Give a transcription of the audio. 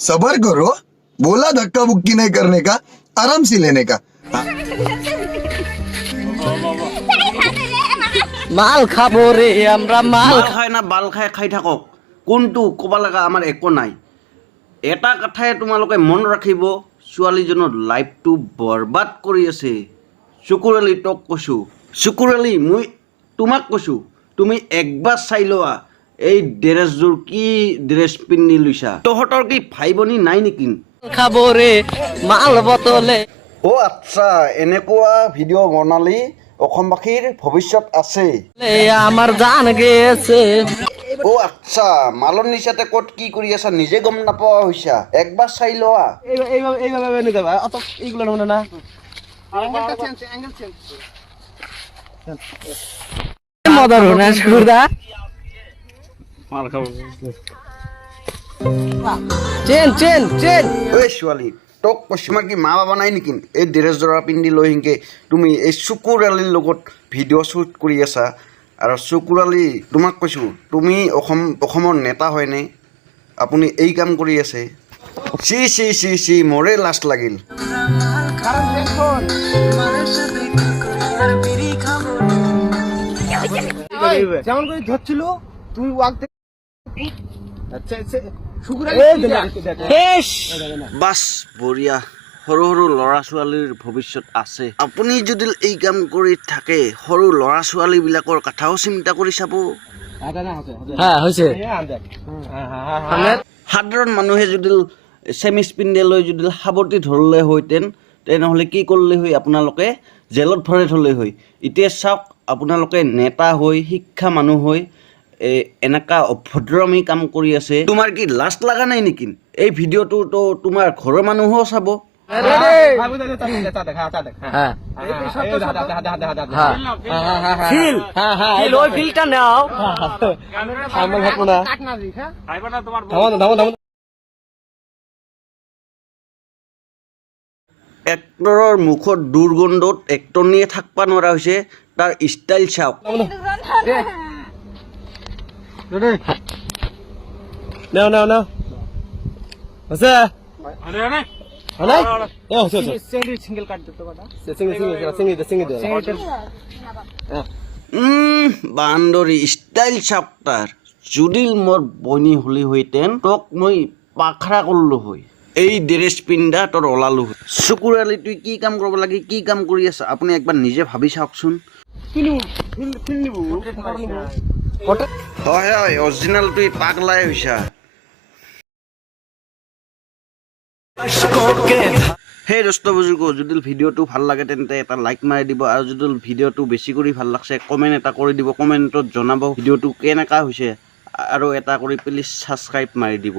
सबर करो, बोला धक्का बुक्की नहीं करने का, आराम से लेने का। মাল খাবো রে আমরা মাল খায় না বাল খায় খাই থাকক কোনটো ক'ব লগা আমাৰ একো নাই এটা কথাই তোমালোকে মন ৰাখিব ছোৱালীজনৰ লাইফটো বৰবাদ কৰি আছে চকুৰালি টক কৈছো চকুৰালি মই তোমাক কৈছো তুমি একবাৰ চাই লোৱা এই ড্ৰেছযোৰ কি ড্ৰেছ পিন্ধি লৈছা তহঁতৰ কি ভাই বনি নাই নেকি খাবো ৰে মাল বতলে ও আচ্ছা এনেকুৱা ভিডিঅ' বনালি অসমবাসীৰ ভৱিষ্যত আছে আমাৰ জান গেছে ও আচ্ছা মালৰ নিচাতে ক'ত কি কৰি আছা নিজে গম নাপোৱা হৈছা একবাৰ চাই লোৱা এইভাবে নিয়ে যাবা অত এইগুলো না না মদাৰ না শুৰদা মাল খাব চেন চেন চেন ঐ ছোৱালী তোক কৈছো কি মা বাবা নাই নেকি এই ড্ৰেছযোৰা পিন্ধি লৈ হিংকে তুমি এই চকুৰালিৰ লগত ভিডিঅ' শ্বুট কৰি আছা আৰু চকুৰালি তোমাক কৈছো তুমি অসমৰ নেতা হয়নে আপুনি এই কাম কৰি আছে চি চি চি চি মোৰে লাজ লাগিল যেমন কৰে ধৰছিল তুই ওয়াক আচ্ছা বাছ বঢ়িয়া সৰু সৰু ল'ৰা ছোৱালীৰ ভৱিষ্যত আছে আপুনি যদি এই কাম কৰি থাকে সৰু ল'ৰা ছোৱালীবিলাকৰ কথাও চিন্তা কৰি চাব হ্যাঁ হয়েছে সাধাৰণ মানুহে যদি চেমিজ পিন্ধি লৈ যদি সাৱটি ধৰিলে হয়তেন তেনেহ'লে কি কৰিলে হয় আপোনালোকে জেলত ভৰাই থ'লে হয় এতিয়া চাওক আপোনালোকে নেতা হৈ শিক্ষা মানুহ হৈ এনেকা অভদ্ৰামী কাম কৰি আছে তোমাৰ কি লাজ লগা নাই নেকি এই ভিডিঅ'টো তোমাৰ ঘৰৰ মানুহো চাব এক্টৰৰ মুখত দুৰ্গন্ধত এক্টৰনিয়ে থাকিব নোৱাৰা হৈছে তাৰ ষ্টাইল চাওক No. What's that? Single card. বান্দৰী ষ্টাইল চাওক তাৰ যদি মোৰ বনি হলি হয়তেন তোক মই পাখৰা কৰিলো হয় এই ড্ৰেছ পিন্ধা তোৰ ওলালো হয় চকুৰালি তুই কি কাম কৰিব লাগে কি কাম কৰি আছা আপুনি একবাৰ নিজে ভাবি চাওকচোন হয় অৰিজিনেল তুই পাগলাই হৈছা সেই দোস্ত বুজুৰ্গ যদি ভিডিঅ'টো ভাল লাগে তেন্তে এটা লাইক মাৰি দিব আৰু যদি ভিডিঅ'টো বেছি কৰি ভাল লাগছে কমেণ্ট এটা কৰি দিব কমেণ্টত জনাব ভিডিঅ'টো কেনেকুৱা হৈছে আৰু এটা কৰি প্লিজ ছাবস্ক্ৰাইব মাৰি দিব